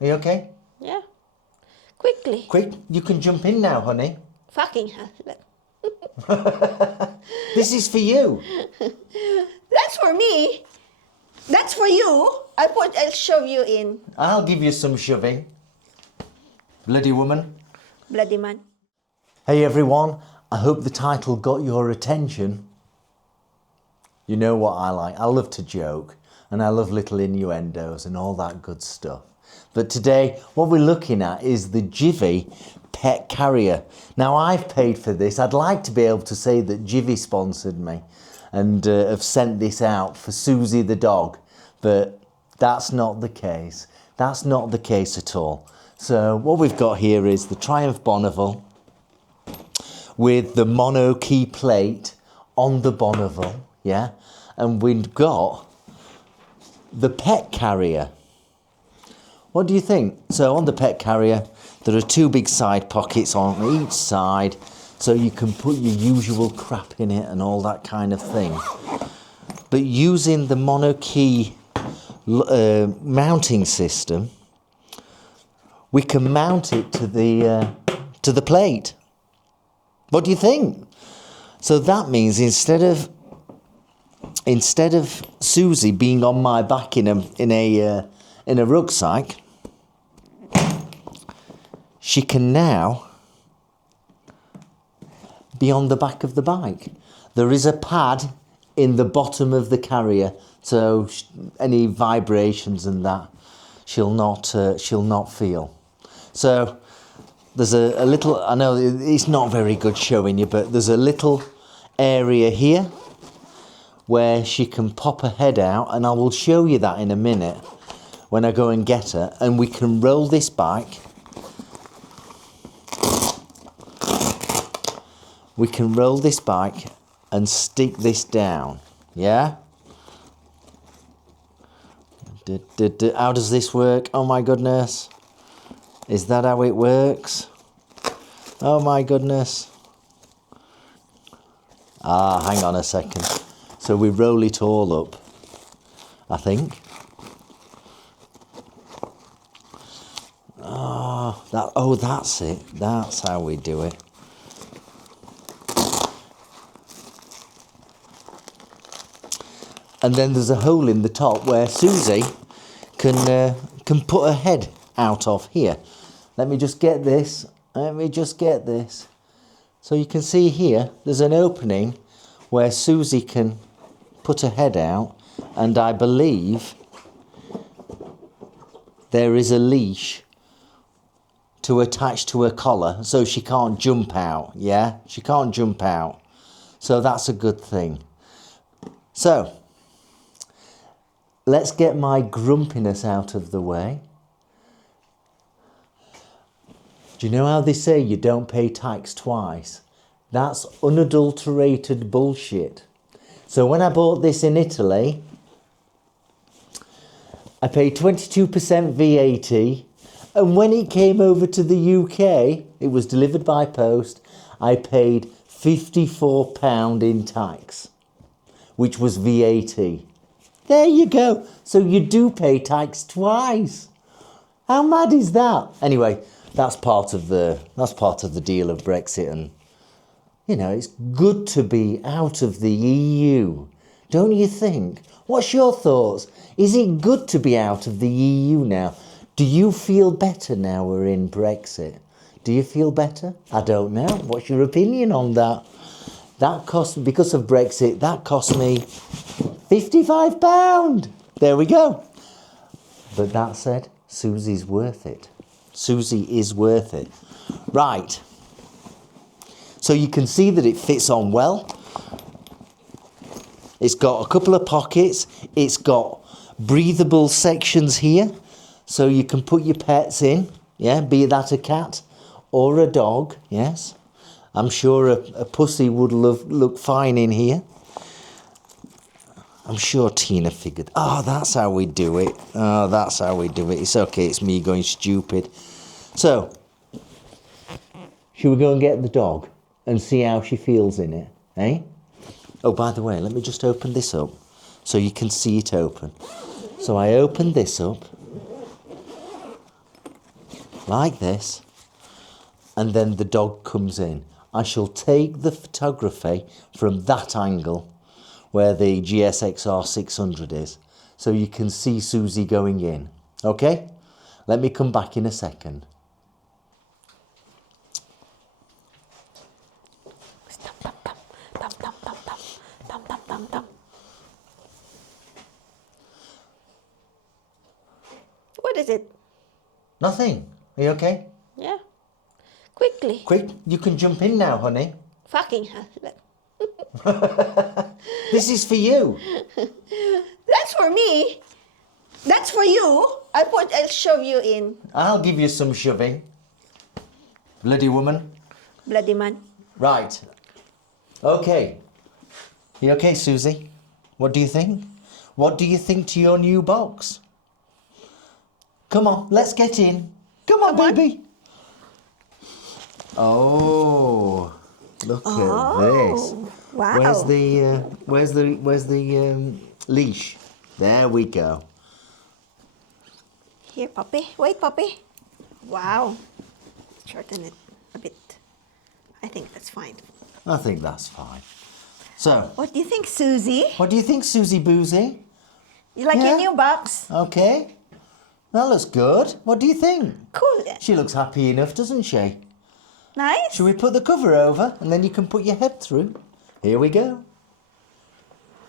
Are you okay? Yeah. Quickly. Quick, you can jump in now, honey. Fucking husband. This is for you. That's for me. That's for you. I'll shove you in. I'll give you some shoving. Bloody woman. Bloody man. Hey everyone, I hope the title got your attention. You know what I like. I love to joke and I love little innuendos and all that good stuff. But today, what we're looking at is the Givi pet carrier. Now, I've paid for this. I'd like to be able to say that Givi sponsored me and have sent this out for Susie the dog, but that's not the case. That's not the case at all. So what we've got here is the Triumph Bonneville with the Monokey plate on the Bonneville, yeah? And we've got the pet carrier. What do you think? So on the pet carrier, there are two big side pockets on each side, so you can put your usual crap in it and all that kind of thing. But using the Monokey mounting system, we can mount it to the plate. What do you think? So that means instead of Susie being on my back in a rucksack, she can now be on the back of the bike. There is a pad in the bottom of the carrier, so any vibrations and that she'll not feel. So there's a little, I know it's not very good showing you, but there's a little area here where she can pop her head out, and I will show you that in a minute when I go and get her, and we can roll this bike. We can roll this bike and stick this down, yeah? How does this work? Oh my goodness. Is that how it works? Oh my goodness. Hang on a second. So we roll it all up, I think. That's it. That's how we do it. And then there's a hole in the top where Susie can put her head out of here. Let me just get this. So you can see here, there's an opening where Susie can put her head out, and I believe there is a leash to attach to her collar so she can't jump out, yeah? She can't jump out. So that's a good thing. So, let's get my grumpiness out of the way. Do you know how they say you don't pay tax twice? That's unadulterated bullshit. So when I bought this in Italy, I paid 22% VAT, and when it came over to the UK, it was delivered by post, I paid £54 in tax, which was VAT. There you go. So you do pay tax twice. How mad is that? Anyway, that's part of the deal of Brexit, and you know, it's good to be out of the EU, don't you think? What's your thoughts? Is it good to be out of the EU now? Do you feel better now we're in Brexit? Do you feel better? I don't know. What's your opinion on that? That cost, because of Brexit, that cost me £55. There we go. But that said, Susie's worth it. Susie is worth it. Right. So you can see that it fits on well. It's got a couple of pockets. It's got breathable sections here, so you can put your pets in, yeah, be that a cat or a dog, yes. I'm sure a pussy would look fine in here. I'm sure Tina figured, that's how we do it. That's how we do it. It's okay, it's me going stupid. So, should we go and get the dog and see how she feels in it, eh? Oh, by the way, let me just open this up so you can see it open. So I open this up, like this, and then the dog comes in. I shall take the photography from that angle where the GSXR 600 is, so you can see Susie going in. Okay? Let me come back in a second. What is it? Nothing. Are you okay? Yeah. Quickly. Quick, you can jump in now, honey. Fucking hell. This is for you. That's for me. That's for you. I'll shove you in. I'll give you some shoving. Bloody woman. Bloody man. Right. Okay. You okay, Susie? What do you think? What do you think to your new box? Come on, let's get in. Come on, baby. Oh, look at this. Wow. Where's the leash? There we go. Here, puppy. Wait, puppy. Wow. Shorten it a bit. I think that's fine. I think that's fine. So, What do you think, Susie? what do you think, Susie Boozy? You like Yeah. your new box? Okay. That looks good. What do you think? Cool. She looks happy enough, doesn't she? Nice. Shall we put the cover over and then you can put your head through? Here we go.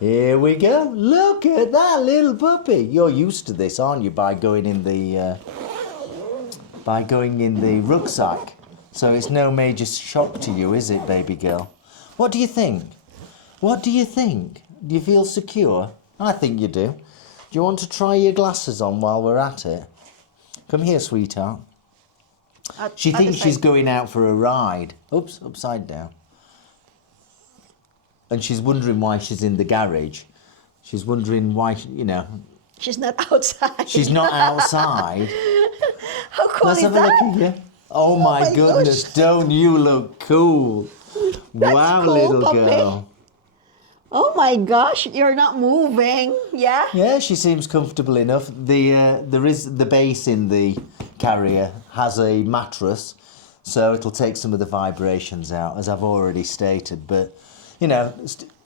Here we go. Look at that little puppy. You're used to this, aren't you? By going in the rucksack. So it's no major shock to you, is it, baby girl? What do you think? What do you think? Do you feel secure? I think you do. Do you want to try your glasses on while we're at it? Come here, sweetheart. She thinks she's going out for a ride. Oops, upside down. And she's wondering why she's in the garage. She's wondering why, She's not outside. she's not outside. How cool Let's is have a that? look at you. Oh my my goodness, gosh. don't you look cool? Wow, cool, little puppy. girl. Oh my gosh, you're not moving. Yeah? Yeah, she seems comfortable enough. There is the base in the carrier has a mattress, so it'll take some of the vibrations out, as I've already stated. But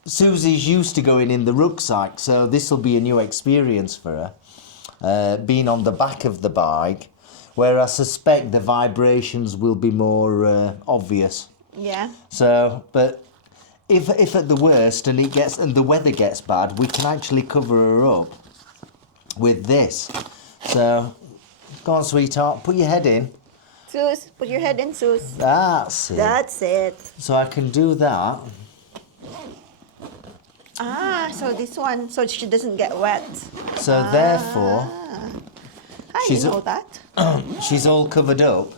Susie's used to going in the rucksack, so this will be a new experience for her, being on the back of the bike, where I suspect the vibrations will be more obvious. Yeah. So, but if at the worst and the weather gets bad, we can actually cover her up with this. So, go on, sweetheart, put your head in. Sus, put your head in, Sus. That's it. That's it. So I can do that. Ah, so this one, so she doesn't get wet. So therefore, I She's didn't a- know that. she's all covered up,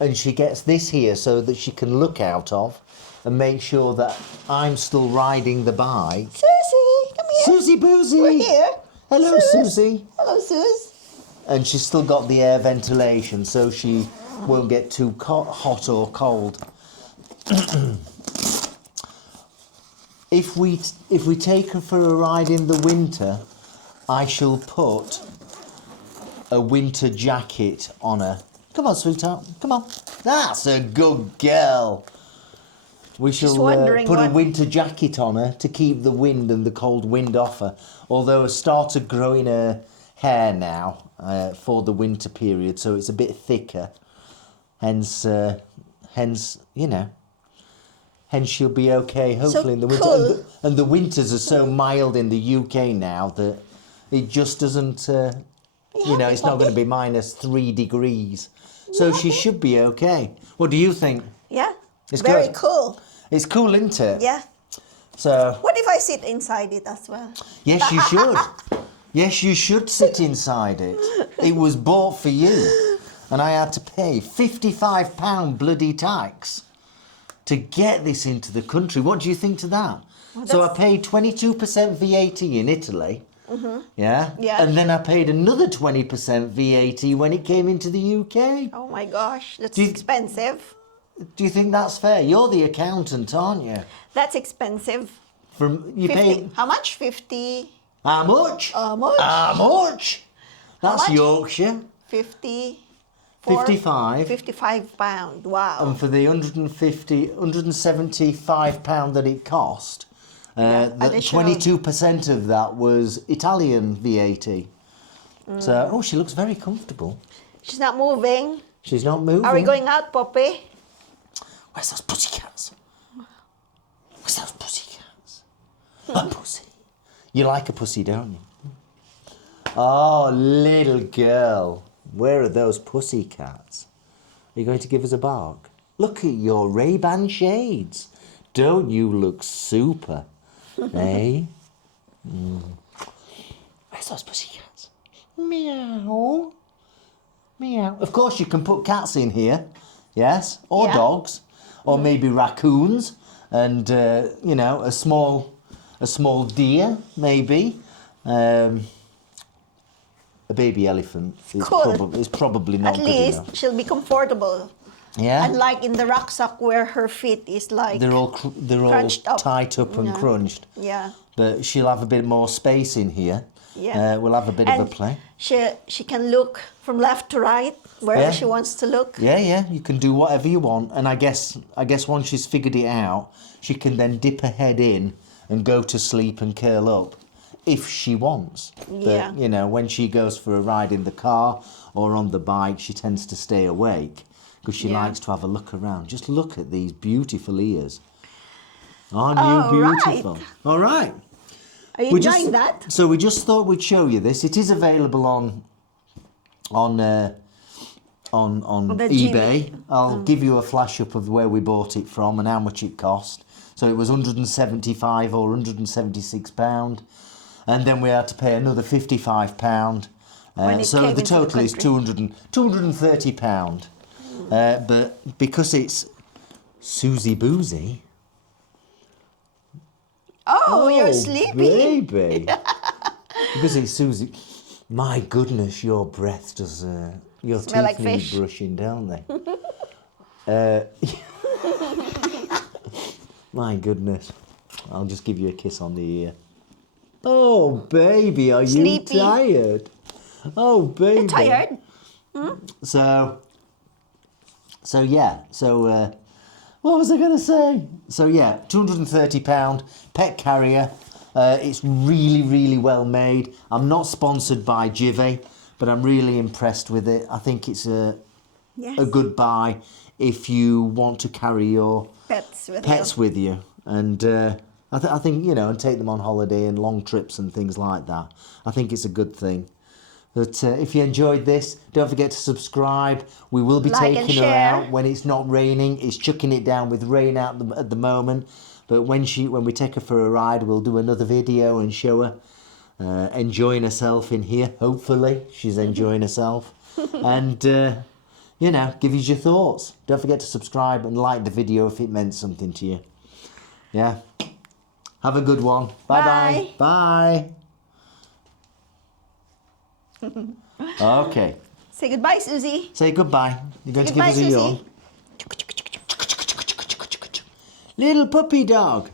and she gets this here so that she can look out of and make sure that I'm still riding the bike. Susie, come here. Susie Boozy. We're here. Hello, Sus. Susie. Hello, Sus. And she's still got the air ventilation, so she won't get too hot or cold. If we take her for a ride in the winter, I shall put a winter jacket on her. Come on, sweetheart. Come on. That's a good girl. We shall wondering put a what- winter jacket on her to keep the wind and the cold wind off her. Although I started growing her hair now for the winter period, so it's a bit thicker. Hence, she'll be okay, hopefully, in the winter. cool. And the winters are so mild in the UK now that it just doesn't, it's not going to be -3 degrees. So she should be okay. What do you think? Yeah. It's Very good. cool. It's cool, isn't it? Yeah. So, What if I sit inside it as well? yes, you should. Yes, you should sit inside it. It was bought for you. And I had to pay £55 bloody tax to get this into the country. What do you think to that? So I paid 22% VAT in Italy. Yeah? Yeah. And then I paid another 20% VAT when it came into the UK. Oh my gosh, that's Do you- expensive. Do you think that's fair? You're the accountant, aren't you? That's expensive. You 50. pay How much? 50. how much? How much? How much? That's much? Yorkshire. 50. 55. 55 pound. Wow. And for the 175 pound that it cost, additional. 22% of that was Italian VAT. So, oh, she looks very comfortable. She's not moving. She's not moving. Are we going out, Poppy? Where's those pussycats? Where's those pussycats? A pussy. You like a pussy, don't you? Oh, little girl. Where are those pussycats? Are you going to give us a bark? Look at your Ray-Ban shades. Don't you look super? Eh? Where's those pussycats? Meow. Meow. Of course, you can put cats in here. Yes. Or dogs. Or maybe raccoons. And, you know, a small deer, maybe. A baby elephant is probably not At good least enough. she'll be comfortable. Yeah. Unlike in the rucksack where her feet is like They're all crunched up. tight up and crunched. Yeah. But she'll have a bit more space in here. Yeah. We'll have a bit of a play. She can look from left to right wherever she wants to look. Yeah. You can do whatever you want. And I guess once she's figured it out, she can then dip her head in and go to sleep and curl up if she wants. Yeah. But, you know, when she goes for a ride in the car or on the bike, she tends to stay awake because she likes to have a look around. Just look at these beautiful ears. Aren't you beautiful? Right. All right. Are you enjoying that? So we just thought we'd show you this. It is available on eBay. I'll give you a flash up of where we bought it from and how much it cost. So it was 175 or 176 pound, and then we had to pay another 55 pound. So the total is 230 pound. But because it's Susie Boozy. Oh, you're sleepy. Baby. Because it's Susie. My goodness, your breath does. Your Smell teeth like need fish. brushing, don't they? My goodness. I'll just give you a kiss on the ear. Oh, baby, are Sleepy. you tired? Oh, baby. You're tired? So yeah. So what was I going to say? So yeah, £230 pet carrier. It's really, really well made. I'm not sponsored by Givi, but I'm really impressed with it. I think it's a good buy if you want to carry your pets with you. And I think, you know, and take them on holiday and long trips and things like that. I think it's a good thing. But if you enjoyed this, don't forget to subscribe. We will be taking her out when it's not raining. It's chucking it down with rain out at the moment. But when we take her for a ride, we'll do another video and show her enjoying herself in here. Hopefully, she's enjoying herself. And, you know, give us your thoughts. Don't forget to subscribe and like the video if it meant something to you. Yeah. Have a good one. Bye-bye. Bye. Okay. Say goodbye, Susie. Say goodbye. You're going to give Goodbye, us a yawn. Susie. Little puppy dog.